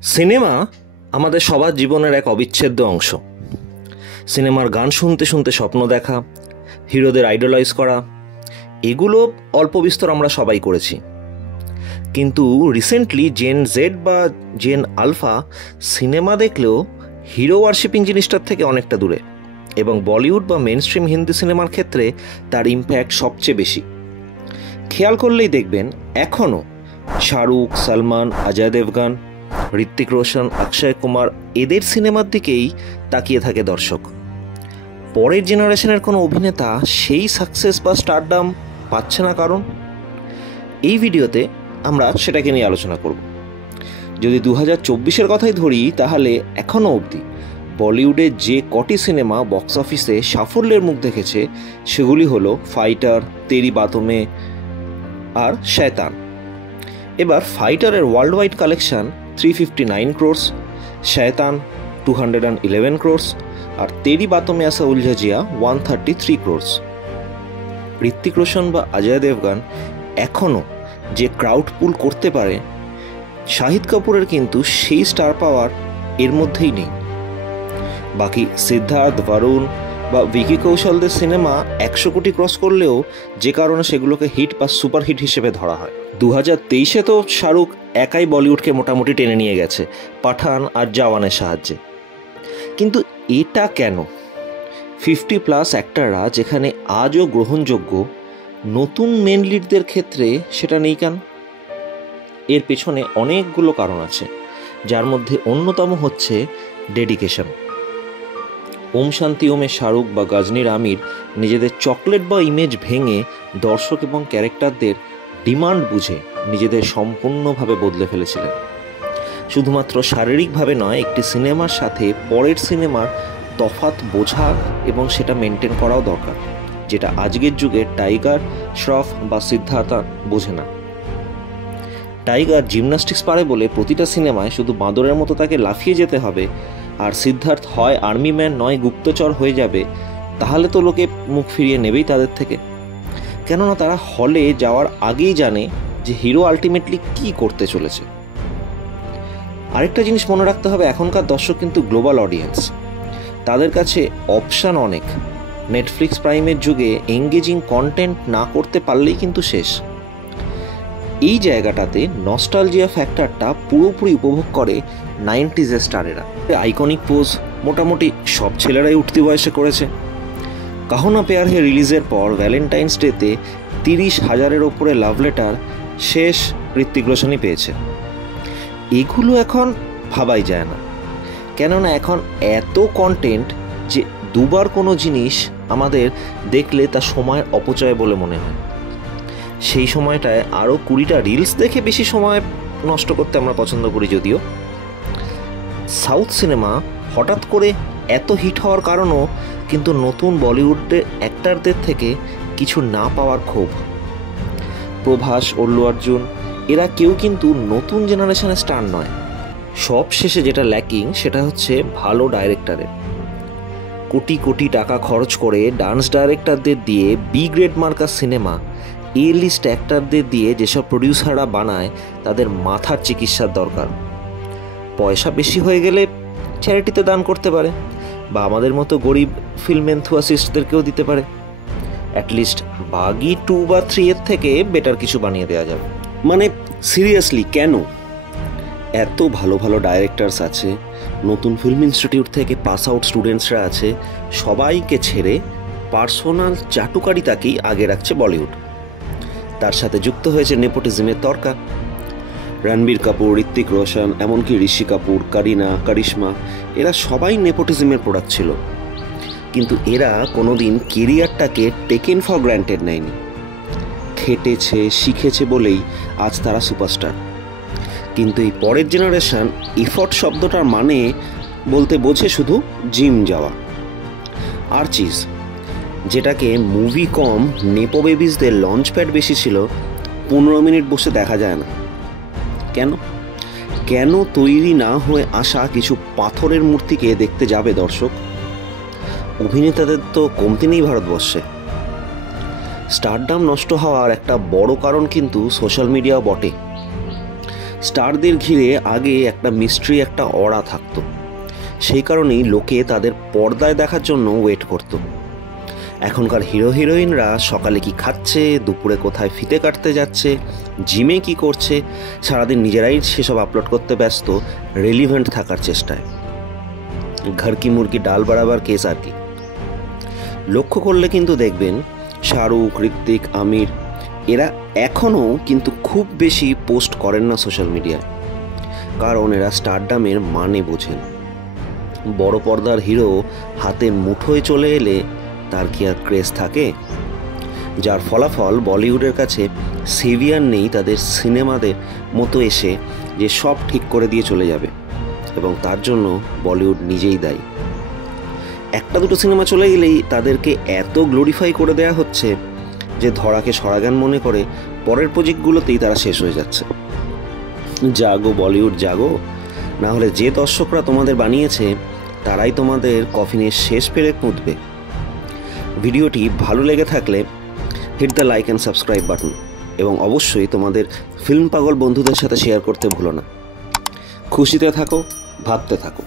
Cinema আমাদের সবার জীবনের এক অবিচ্ছেদ্য অংশ। সিনেমার গান শুনতে শুনতে স্বপ্ন দেখা, হিরোদের আইডলাইজ করা, এগুলো অল্প বিস্তর আমরা সবাই করেছি। কিন্তু রিসেন্টলি জেন জেড বা জেন আলফা সিনেমা দেখলেও হিরো ওয়ার্শিপিং জিনিসটার থেকে অনেকটা দূরে, এবং বলিউড বা মেন স্ট্রিম হিন্দি সিনেমার ক্ষেত্রে তার ইম্প্যাক্ট সবচেয়ে বেশি। খেয়াল করলেই দেখবেন এখনও শাহরুখ, সালমান, অজয় দেবগন, ঋত্বিক রোশন, অক্ষয় কুমার এদের সিনেমার দিকেই তাকিয়ে থাকে দর্শক। পরের জেনারেশনের কোনো অভিনেতা সেই সাকসেস বা স্টারডাম পাচ্ছে না, কারণ এই ভিডিওতে আমরা সেটাকে নিয়ে আলোচনা করব। যদি 2024-এর কথাই ধরি, তাহলে এখনও অবধি বলিউডে যে কটি সিনেমা বক্স অফিসে সাফল্যের মুখ দেখেছে সেগুলি হলো ফাইটার, তেরি বাতোঁ মে আর শয়তান। এবার ফাইটারের ওয়ার্ল্ড ওয়াইড কালেকশন 359 ক্রোর্স, শয়তান 211 ক্রোর্স আর তেরি বাতোঁ মে আসা উলঝা জিয়া 133 ক্রোর্স। ঋত্বিক রোশন বা অজয় দেবগন এখনও যে ক্রাউড পুল করতে পারে, শাহিদ কাপুরের কিন্তু সেই স্টার পাওয়ার এর মধ্যেই নেই। বাকি সিদ্ধার্থ, বরুণ বা ভিকি কৌশলদের সিনেমা 100 কোটি ক্রস করলেও যে কারণে সেগুলোকে হিট বা সুপার হিট হিসেবে ধরা হয়। 2023-এ তো শাহরুখ একাই বলিউডকে মোটামুটি টেনে নিয়ে গেছে পাঠান আর জওয়ানের সাহায্যে। কিন্তু এটা কেন? 50+ অ্যাক্টররা যেখানে আজও গ্রহণযোগ্য, নতুন মেন লিডদের ক্ষেত্রে সেটা নেই কেন? এর পেছনে অনেকগুলো কারণ আছে, যার মধ্যে অন্যতম হচ্ছে ডেডিকেশন। ওম শান্তি ওমে শাহরুখ বা গজনীর আমির নিজেদের চকলেট বা ইমেজ ভেঙে দর্শক এবং ক্যারেক্টারদের ডিমান্ড বুঝে নিজেদের সম্পূর্ণভাবে বদলে ফেলেছিলেন। শুধুমাত্র শারীরিকভাবে নয়, একটি সিনেমার সাথে পরের সিনেমার তফাৎ বোঝা এবং সেটা মেনটেন করাও দরকার, যেটা আজকের যুগে টাইগার শ্রফ বা সিদ্ধার্থ বোঝে না। টাইগার জিমন্যাস্টিক্স পারে বলে প্রতিটা সিনেমায় শুধু বাঁদরের মতো তাকে লাফিয়ে যেতে হবে, আর সিদ্ধার্থ হয় আর্মি ম্যান নয় গুপ্তচর হয়ে যাবে, তাহলে তো লোকে মুখ ফিরিয়ে নেবেই তাদের থেকে। কেননা তারা হলে যাওয়ার আগেই জানে যে হিরো আলটিমেটলি কি করতে চলেছে। আরেকটা জিনিস মনে রাখতে হবে, এখনকার দর্শক কিন্তু গ্লোবাল অডিয়েন্স, তাদের কাছে অপশান অনেক। নেটফ্লিক্স প্রাইমের যুগে এঙ্গেজিং কন্টেন্ট না করতে পারলেই কিন্তু শেষ। এই জায়গাটাতে নস্টালজিয়া ফ্যাক্টরটা পুরোপুরি উপভোগ করে 90s-এর স্টারেরা। আইকনিক পোজ মোটামুটি সব ছেলেরাই উঠতি বয়সে করেছে। কাহো না প্যার হে রিলিজের পর ভ্যালেন্টাইন্স ডেতে 30,000-এর ওপরে লাভ লেটার শেষ ঋত্বিক রোশনই পেয়েছে। এগুলো এখন ভাবাই যায় না, কেননা এখন এত কন্টেন্ট যে দুবার কোনো জিনিস আমাদের দেখলে তা সময়ের অপচয় বলে মনে হয়। সেই সময়টায় আরও 20টা রিলস দেখে বেশি সময় নষ্ট করতে আমরা পছন্দ করি। যদিও সাউথ সিনেমা হঠাৎ করে এত হিট হওয়ার কারণও কিন্তু নতুন বলিউডের অ্যাক্টরদের থেকে কিছু না পাওয়ার ক্ষোভ। প্রভাস, অল্লু অর্জুন এরা কেউ কিন্তু নতুন জেনারেশনের স্টার নয়। সব শেষে যেটা ল্যাকিং সেটা হচ্ছে ভালো ডাইরেক্টরের। কোটি কোটি টাকা খরচ করে ডান্স ডাইরেক্টরদের দিয়ে বি গ্রেড মার্কা সিনেমা এ লিস্ট অ্যাক্টরদের দিয়ে যেসব প্রডিউসাররা বানায়, তাদের মাথার চিকিৎসার দরকার। পয়সা বেশি হয়ে গেলে চ্যারিটিতে দান করতে পারে, বা আমাদের মতো গরিব ফিল্ম এনথুয়াসিস্টদেরকেও দিতে পারে। অ্যাটলিস্ট বাগি 2 বা 3-এর থেকে বেটার কিছু বানিয়ে দেওয়া যাবে। মানে সিরিয়াসলি কেন? এত ভালো ভালো ডাইরেক্টরস আছে, নতুন ফিল্ম ইনস্টিটিউট থেকে পাস আউট স্টুডেন্টসরা আছে, সবাইকে ছেড়ে পার্সোনাল চাটুকারিতাকেই আগে রাখছে বলিউড। তার সাথে যুক্ত হয়েছে নেপোটিজমের তরকা। রণবীর কাপুর, ঋত্বিক রোশন, এমনকি ঋষি কাপুর, কারিনা, কারিশমা এরা সবাই নেপোটিজমের প্রোডাক্ট ছিল। কিন্তু এরা কোনোদিন কেরিয়ারটাকে টেকেন ফর গ্র্যান্টেড নেয়নি। খেটেছে, শিখেছে বলেই আজ তারা সুপারস্টার। কিন্তু এই পরের জেনারেশন এফর্ট শব্দটার মানে বলতে বোঝে শুধু জিম যাওয়া। আর চিজ যেটাকে মুভি কম নেপো বেবিসদের লঞ্চ প্যাড বেশি ছিল, 15 মিনিট বসে দেখা যায় না। কেন কেন তৈরি না হয়ে আসা কিছু পাথরের মূর্তিকে দেখতে যাবে দর্শক? অভিনেতাদের তো কমতি নেই ভারতবর্ষে। স্টারডাম নষ্ট হওয়ার একটা বড় কারণ কিন্তু সোশ্যাল মিডিয়া বটে। স্টারদের ঘিরে আগে একটা মিস্ট্রি, একটা অরা থাকতো। সেই কারণেই লোকে তাদের পর্দায় দেখার জন্য ওয়েট করত। এখনকার হিরো হিরোইনরা সকালে কি খাচ্ছে, দুপুরে কোথায় ফিতে কাটতে যাচ্ছে, জিমে কি করছে, সারাদিন নিজেরাই সেসব আপলোড করতে ব্যস্ত, রেলিভেন্ট থাকার চেষ্টায়। ঘর কি মুরগি ডাল বরাবর কেস আর কি। লক্ষ্য করলে কিন্তু দেখবেন শাহরুখ, ঋত্বিক, আমির এরা এখনও কিন্তু খুব বেশি পোস্ট করেন না সোশ্যাল মিডিয়ায়, কারণ এরা স্টারডামের মানে বোঝেন। বড় পর্দার হিরো হাতের মুঠোয় চলে এলে তার কি আর ক্রেজ থাকে? যার ফলাফল বলিউডের কাছে সেভিয়ার নেই তাদের সিনেমাদের মতো এসে যে সব ঠিক করে দিয়ে চলে যাবে, এবং তার জন্য বলিউড নিজেই দায়ী। একটা দুটো সিনেমা চলে গেলেই তাদেরকে এত গ্লোরিফাই করে দেয়া হচ্ছে যে ধরাকে সরাগান মনে করে পরের প্রজেক্টগুলোতেই তারা শেষ হয়ে যাচ্ছে। জাগো বলিউড জাগো, না হলে যে দর্শকরা তোমাদের বানিয়েছে তারাই তোমাদের কফিনের শেষ পেরে পুঁতবে। ভিডিওটি ভালো লেগে থাকলে hit the like and subscribe button, এবং অবশ্যই তোমাদের ফিল্ম পাগল বন্ধুদের সাথে শেয়ার করতে ভুলো না। খুশিতে থাকো, ভাবতে থাকো।